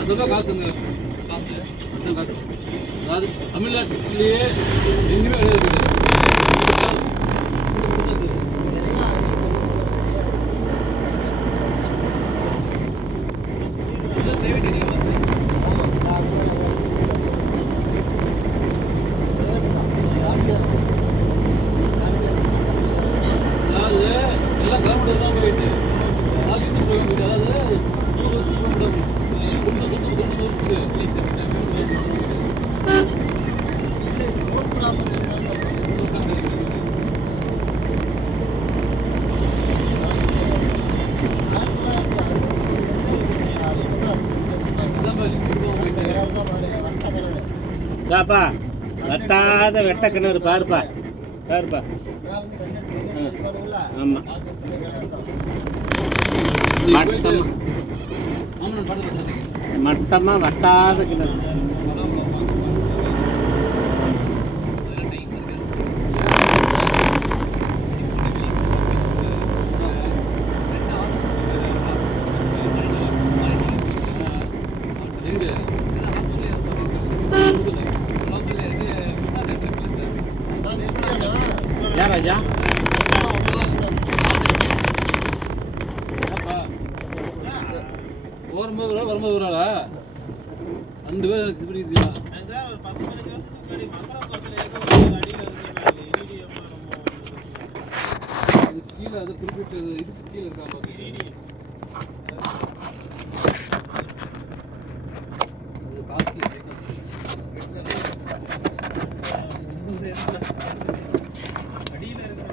அதுதான் காசுங்க, காசு அதுதான் காசு. அதாவது தமிழ்நாட்டிலேயே எங்கேயுமே கிடையாது. அதாவது எல்லாம் கவர்மெண்ட் தான் போயிட்டு ஆகிட்டு போயிட்டு, அதாவது 100 வருஷத்துக்கு பாப்பா வத்தாத வெட்ட கிணறு பாருப்பா பாருப்பா. ஆமாம் மட்டமாக வட்டாத கிணறு. யார் ராஜா? வரும்போது வரும்போது ரெண்டு பேர் இது பண்ணிருக்கியா சார்? ஒரு 10 மணிக்கு முன்னாடி மங்களபுரத்தில் இது கீழே அது குறிப்பிட்ட இதுக்கு கீழே இருக்கா பாருங்க. அது காஸ்ட்லி அடியில் இருக்கிற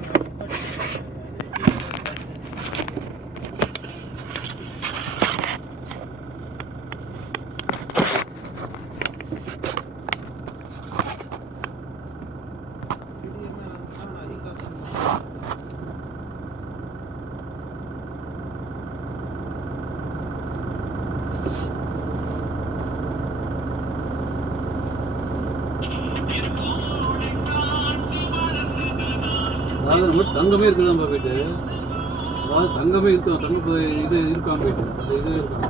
அதாவது நம்ம தங்கமே இருக்குதான் போயிட்டு, அதாவது தங்கமே இருக்கும், தங்க இது இருக்காம போயிட்டு அந்த இது இருக்காங்க.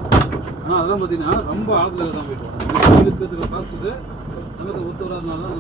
ஆனால் அதெல்லாம் பார்த்தீங்கன்னா ரொம்ப ஆழத்தில் தான் போயிட்டு இருக்கிறதுக்கு காசுக்கு தங்கத்தை ஒத்து வராதனால தான்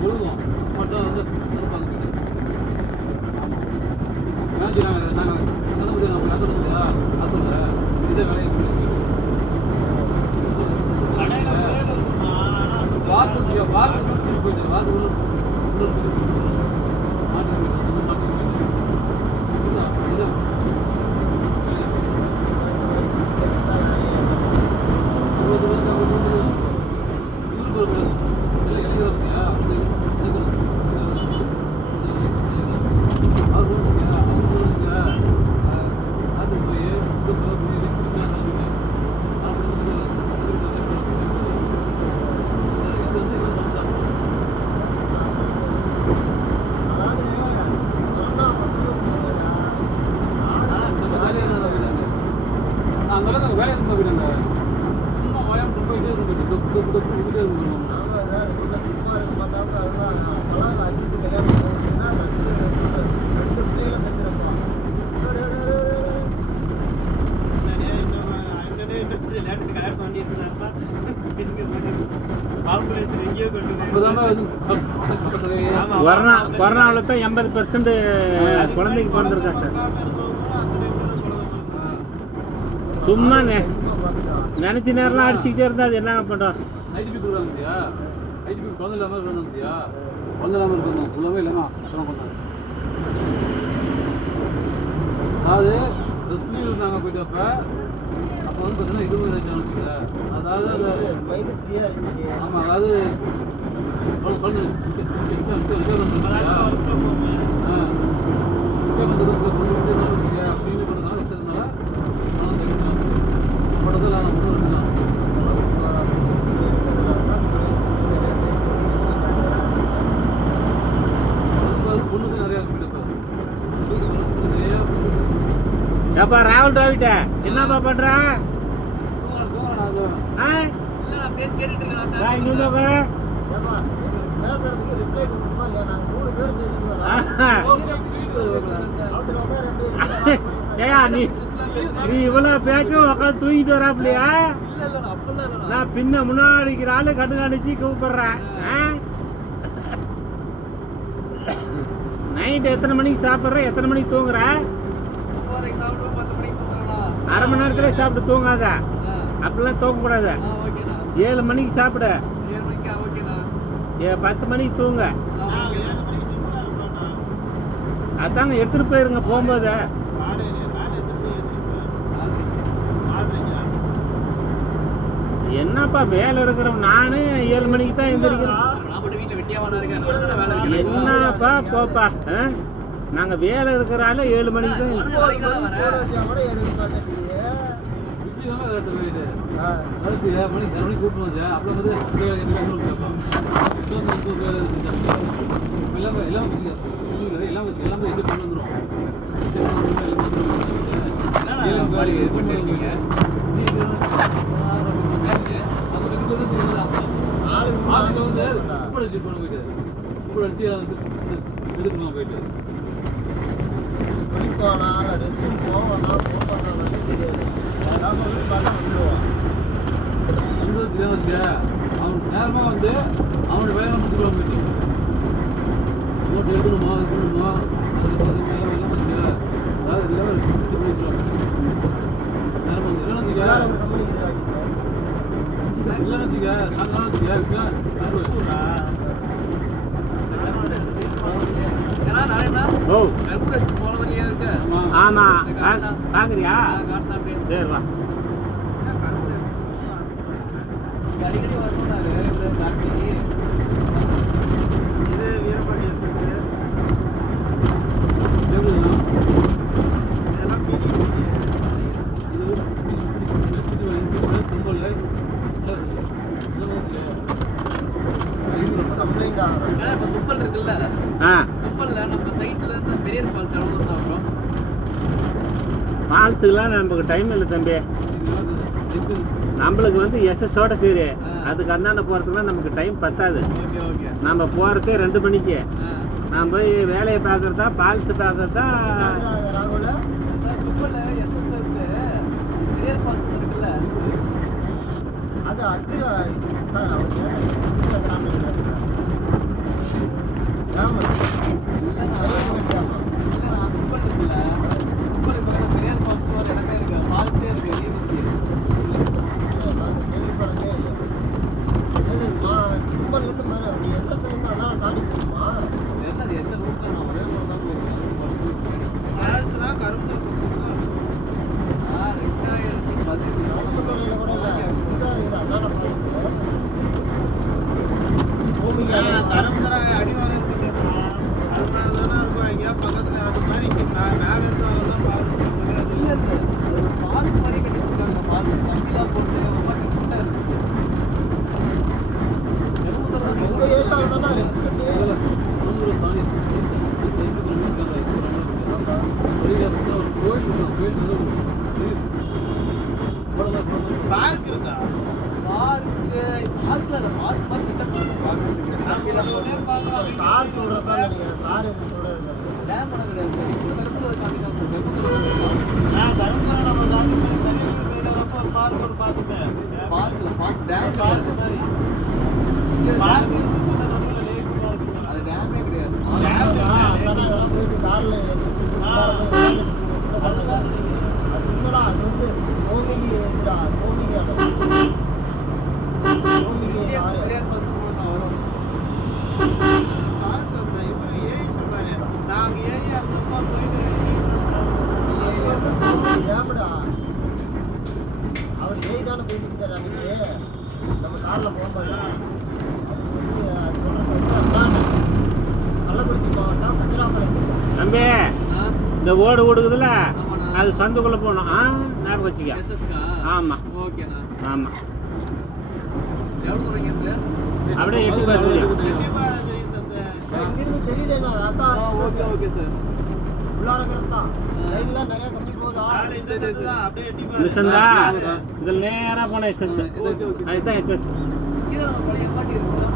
பொழுதும் மட்டும் வந்து இதே வேலையை வாத்து போயிட்டு வாத்து வேலை இருக்க போயிட்டாங்க சும்மா வாயம் போயிட்டே இருக்கும் கொரோனாவில் தான் 80% குழந்தைக்கு பிறந்திருக்கா சார். சும்மா நினைச்ச நேரம்லாம் அடிச்சுக்கிட்டே இருந்தா அது என்ன பண்ணுறோம்? ஐடிபி கொடுக்குறாங்க இல்லையா, ஐடிபி குழந்தை இல்லாமல் இருக்கணும் இல்லையா, குழந்தை இல்லாமல் இருக்கணும் ஃபுல்லாகவே இல்லைன்னா அதெல்லாம் பண்ணாங்க. அதாவது ரெஸ்ட்லி இருந்தாங்க போயிட்டு அப்போ வந்து பார்த்தீங்கன்னா இது வச்சுக்கல, அதாவது ஆமாம், அதாவது குழந்தை அப்படின்னு பண்ணுறதுனால வச்சதுனால படத்தில் நான் மட்டும் இருக்கலாம். பொண்ணுக்கு நிறையா இருக்கு. ஏப்பா ராகுல் டிராவிட்ட என்னப்பா பண்ற? ஏயா நீ இவ்வளவு பேச்சும் உட்காந்து தூங்கிட்டு வராப்லையா? நான் பின்ன முன்னாடிக்கிற ஆளு கண்டு காணிச்சு கூப்பிடுறேன். நைட்டு எத்தனை மணிக்கு சாப்பிட்ற, எத்தனை மணிக்கு தூங்குற? அரை மணி நேரத்துல சாப்பிட்டு தூங்காத, அப்படிலாம் தூங்கக்கூடாது. 7 மணிக்கு சாப்பிடு, 10 மணிக்கு தூங்க. அதாங்க எடுத்துட்டு போயிருங்க போகும்போது. என்னப்பா வேலை இருக்கிறவன் நானு 7 மணிக்கு தான் எழுந்திரிக்கிறேன். என்னப்பா போப்பா, நாங்க வேலை இருக்கிறால 7 மணிக்கு தான். மணிக்கு கூப்பிட்டு வந்தா அப்புறம் வந்து எல்லாமே இது கொண்டு வந்துடும். போயிட்டு அவன் நேரமா வந்து அவனோட வேலை முடிச்சுக்கலாம். போயிட்டு நோட்டு எடுக்கணுமா இருக்கணுமா அது மேலே எல்லாம் வச்சுக்க, அதாவது நேரம் இல்லைன்னு வச்சுக்க, சாயங்காலம் வச்சுக்க ஓ ஆமா பாக்குறியா? சரி வா. ஃபால்ஸுக்கெல்லாம் நமக்கு டைம் இல்லை தம்பி. நம்மளுக்கு வந்து எஸ்எஸோட சரி, அதுக்கு அந்தாண்ட போகிறதுக்குலாம் நமக்கு டைம் பத்தாது. நம்ம போகிறதே 2 மணிக்கு. நான் போய் வேலையை பார்க்குறதா ஃபால்ஸு பார்க்குறதா. சார் சொல்றதான் நினைக்கிறேன். சார் எது சொல்றது டேம் பண்ண கிடையாது சார். இந்த இடத்துல ஒரு காமிக்கலாம் சார். நான் கரும்புல நம்ம தாண்டி போய் தனியாக போயிடுறப்ப ஒரு பார்க் ஒரு பார்த்துட்டேன். பார்க் டேம் பார்க் மாதிரி. பார்க் இருந்துச்சு நடுவில் லேக் பார்க். அது டேமே கிடையாது. அதெல்லாம் போயிட்டு கார்ல அதுதான் அது இல்லடா, அது வந்து கோமிகி எதிரா கோமிகி ஆறு சரியான பஸ் போனா வரும். பார்க் அந்த இவரு ஏறி சொன்னாரு. நாங்க ஏறி அந்த பக்கம் போயிட்டு டேம்டா. அவர் ஏறி தானே போயிட்டு இருந்தாரு அன்னைக்கு நம்ம கார்ல போகும்போது. கள்ளக்குறிச்சி மாவட்டம் கதிராமலை. தம்பி ஆ? இந்த ஓடு ஓடுக்குதுல ஆமாண்ணா. அது சந்துக்குள்ள போகணும். ஞாபகம் வச்சுக்க. எஸ்எஸ்கா? ஆமா ஓகேண்ணா. ஆமா எவ்வளோ தூரம் இருக்கு? அப்படியே எட்டி பார்த்து தெரியும். கண்டிப்பா அந்த இங்கிருந்து தெரியுதுண்ணா, அதான் ஓகே ஓகே சார். உள்ளார இருக்கிறது தான். லைன்ல நிறைய கம்பி போகுது. ஆளு இந்த சைடு தான் அப்படியே எட்டி இந்த பாரு. சந்தா இதில் நேராக போன எஸ்எஸ் அதுதான் எஸ்எஸ். இங்கே தான் பழைய எம்ஆர்டி இருக்குல்ல?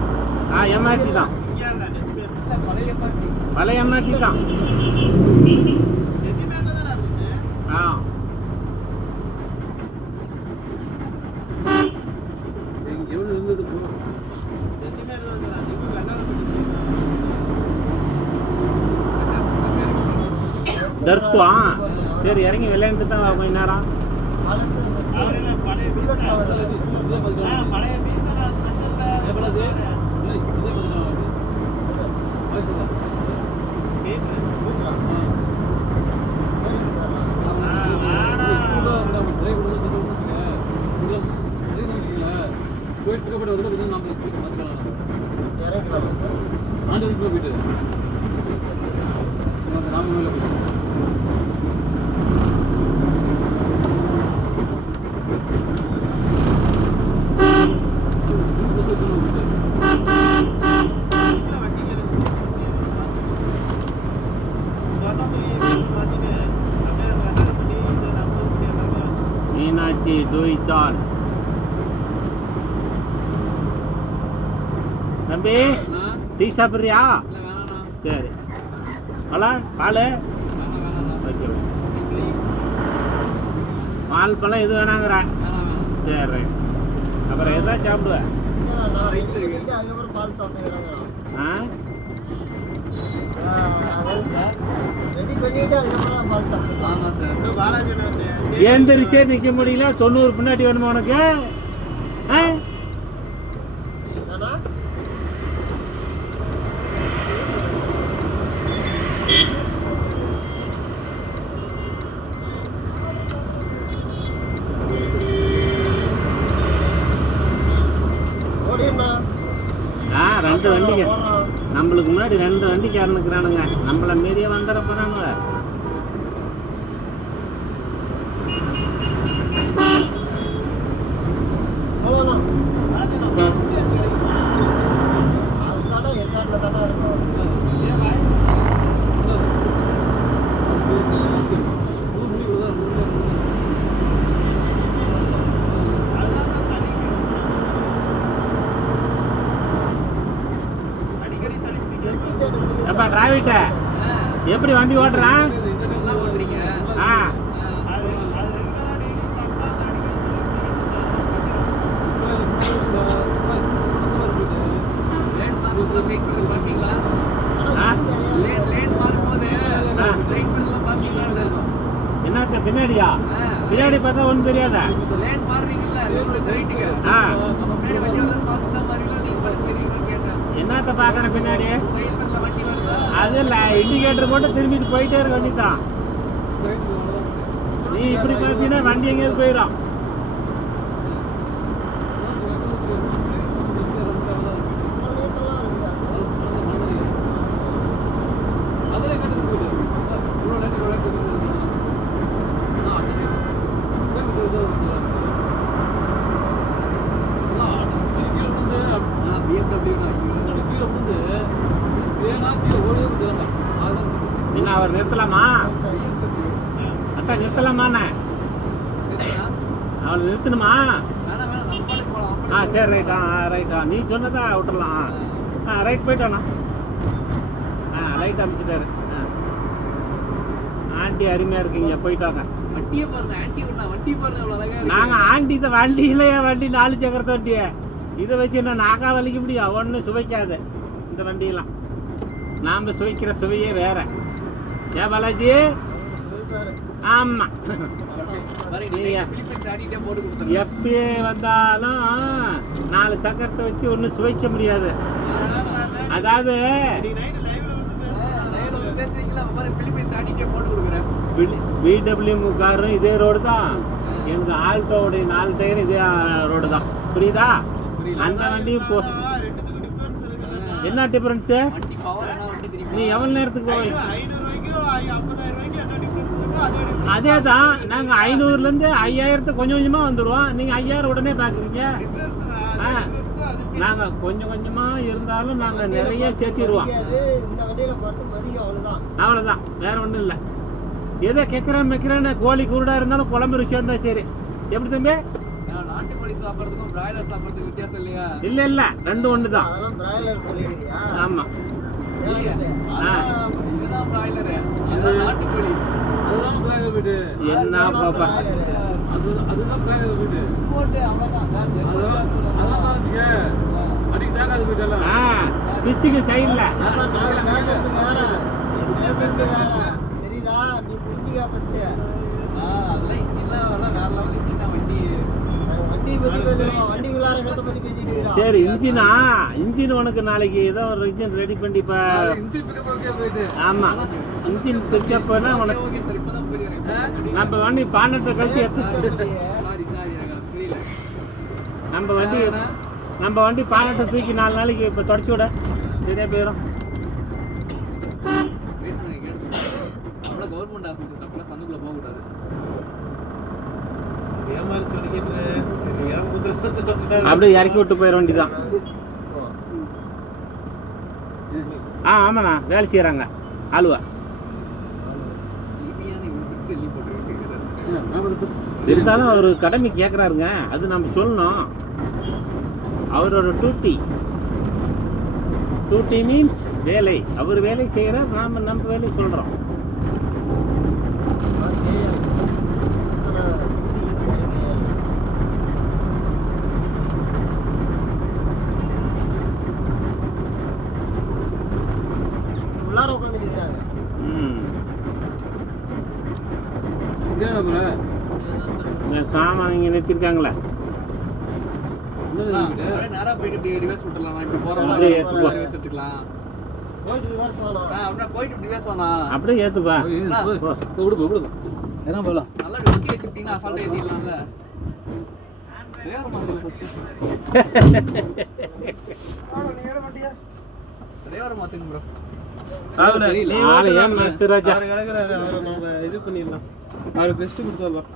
எம்ஆர்டி தான். இங்க இல்ல நெட் பேர். இல்லை பழைய எம்ஆர்டி. பழைய எம்ஆர்டி தான். நெட் பேர்ல தான் இருந்துச்சு. எவ்வளோ இருந்தது ப்ரோ? நெட் பேர்ல தான் இருந்துச்சு. இப்போ வெங்காயம் போட்டுச்சு. தர்சுவா சரி இறங்கி விளையாண்டு தான் வா கொஞ்ச நேரம். பழசு அவரே பழைய பீஸா. பழைய பீஸா ஸ்பெஷல்ல எவ்வளவு? இல்லை இதே பதிலாக வருது. வயசு தான். மீனாட்சி டூய்தான். தம்பி டீ சாப்பிட்றியா? சரி ஹலோ பால் ஓகே பால் பழம் எது வேணாங்கிற? சரி ரைட். அப்புறம் எதா சாப்பிடுவேன்? அதுக்கப்புறம் பால் சாப்பிட்டுக்கிறாங்க. ரெடி பண்ணிட்டு அதுக்கப்புறம் பால் சாப்பிட்டுக்கலாம். பாலாஜி ஏந்திரிச்சே நிற்க முடியல. 90 பின்னாடி வேணுமா உனக்கு? என்னன்னா ஓடினா 2 வண்டிங்க நம்மளுக்கு முன்னாடி 2 வண்டிக்காரன் இருக்கிறானுங்க. நம்மளை மீறிய வந்துட போறானுங்க. அதுதானே ஏற்காட்டில் தானே இருக்கும். அடிக்கடி சளி பிடிக்கும். எப்பா டிராவிட்ட எப்படி வண்டி ஓட்டுறான்? நல்லா ஓடுறீங்க. ஆ அது ரெகுலரா டெய்லி சாப்பிட்டா அது அடிக்கடி பார்த்தீங்களா? ஆ லேன் பார்க்கும்போது ரைட் பண்ணலாம் பார்த்தீங்களா? என்னத்த பின்னாடியா? பின்னாடி பார்த்தா ஒன்றும் தெரியாதா? லேன் மாறுறீங்கல்ல ரைட்டுக்கு. ஆ நம்ம முன்னாடி வண்டி வந்து பார்த்து தான் மாறீங்களா? நீங்கள் பார்த்துக்கிறீங்கன்னு கேட்டேன். என்னத்த பார்க்குறேன் பின்னாடி? ரைட் பண்ணல வண்டி வருதா? அது இல்லை, இண்டிகேட்டர் போட்டு திரும்பிட்டு போயிட்டே இருக்க வேண்டியதான். நீ இப்படி பார்த்தீங்கன்னா வண்டி எங்கேயாவது போயிடும். என்ன அவர் நிறுத்தலாமா? அத்தா நிறுத்தலாமாண்ணே? அவளை நிறுத்தணுமா? சரி ரைட்டா ரைட்டா நீ சொன்னதா விட்டுறலாம். ரைட் போயிட்டானா? லைட் அமைச்சிட்டாரு. ஆண்டி அருமையா இருக்கீங்க, போயிட்டாங்க. வண்டியை பாருங்க, ஆண்டி ஒண்ணா வண்டி பாருங்க, அவ்வளவு அழகா இருக்கு. நாங்க ஆண்டி இந்த வண்டி இல்லையா, வண்டி 4 சக்கரத்து வண்டியை இதை வச்சு என்ன நாக்கா வலிக்க முடியும்? ஒன்றும் சுவைக்காது இந்த வண்டியெல்லாம். நாம் சுவைக்கிற சுவையே வேற. ஏன் பாலாஜி? ஆமா, எப்பயே வந்தாலும் 4 சக்கரத்தை வச்சு ஒன்றும் சுவைக்க முடியாது. அதாவது பிடபிள்யூ காரும் இதே ரோடு தான், எனக்கு ஆல்டோவுடைய 4 டயர் இதே ரோடு தான். புரியுதா? அந்த வண்டியும் போ. என்ன டிஃபரன்ஸு? நீ எவ்வளோ நேரத்துக்கு போய்? அதே தான், நாங்கள் 500லேருந்து 5000 கொஞ்சம் கொஞ்சமாக வந்துடுவோம். நீங்கள் 5000 உடனே பார்க்குறீங்க. நாங்கள் கொஞ்சம் கொஞ்சமாக இருந்தாலும் நாங்கள் நிறைய சேர்த்திடுவோம். அவ்வளோதான், வேற ஒன்றும் இல்லை. எதை கேட்குறேன்னு கோழி குருடா இருந்தாலும் குழம்பு ருசியாக இருந்தால் சரி. எப்படி தம்பி? சாப்பிடுறதுக்கும் பிராய்லர் சாப்பிடுறதுக்கு வித்தியாசம் இல்லையா? இல்ல இல்ல, ரெண்டும் ஒன்று தான். ஆமா, இதுதான் பிராய்லர், அதுதான் நாட்டுக்கோழி. அதுதான் பிராய்லர் வீடு. என்ன பாப்பா, அதுதான் பிராய்லர் வீடு. போட்டு அவ்வளோதான். அதான் வச்சுக்க, அன்னைக்கு தேங்காது வீட்டெல்லாம் பிச்சுக்கு சைடில் தெரியுதா? நீ புரிஞ்சுக்கா ஃபர்ஸ்ட். அதெல்லாம் இன்ஜின்லாம் வேற லெவல் இன்ஜின் தான் வண்டி. வண்டி பத்தி பேசுறோம், வண்டிக்குள்ளார இருக்கிறத பத்தி பேசிட்டு இருக்கிறோம். சரி, இன்ஜின் உனக்கு நாளைக்கு ஏதோ ஒரு இன்ஜின் ரெடி பண்ணி இன்ஜின் பிக்கப் ஓகே போயிட்டு. ஆமா, இன்ஜின் பிக்கப்னா உனக்கு ஓகே சார், இப்பதான் புரியுது. நம்ம வண்டி பானட்டை கழிச்சு எடுத்து சாரி புரியல. நம்ம வண்டி பானட்டை தூக்கி 4 நாளைக்கு இப்போ தொடச்சி விட சரியா போயிடும். அவ்வளோ கவர்மெண்ட் ஆஃபீஸஸ் அப்படிலாம் சந்துக்குள்ள போகக்கூடாது. அப்படியே இறக்கி விட்டு போயிட வேண்டிதான். ஆமாண்ணா, வேலை செய்கிறாங்க ஆளுவா. இருந்தாலும் அவர் கடமை கேட்குறாருங்க, அது நம்ம சொல்லணும். அவரோட டூட்டி மீன்ஸ் வேலை. அவர் வேலை செய்கிறார், நாம் நம்ம வேலையை சொல்கிறோம். உள்ளார உட்காந்துட்டு இருக்கிறாங்க. சாமான் இங்கே நிறுத்திருக்காங்களே, நேரா போயிட்டு இப்படி ரிவர்ஸ் விட்டுலாம். இப்படி போறோம், அப்படியே ஏத்துப்பா. ரிவர்ஸ் எடுத்துக்கலாம். போயிட்டு ரிவர்ஸ் வேணாம். அப்படியே போயிட்டு இப்படி ரிவர்ஸ் வேணாம். அப்படியே ஏற்றுப்பா. விடுப்பா என்ன போகலாம். நல்லா வெட்டி வச்சுட்டீங்கன்னா அசால்ட்டா ஏத்திடலாம்ல. வேற மாதிரி டிரைவரை மாத்துங்க ப்ரோ. ஆளு ஏன் மாத்து ராஜா? இது பண்ணிடலாம், அவருக்கு ரெஸ்ட் கொடுத்துடலாம்.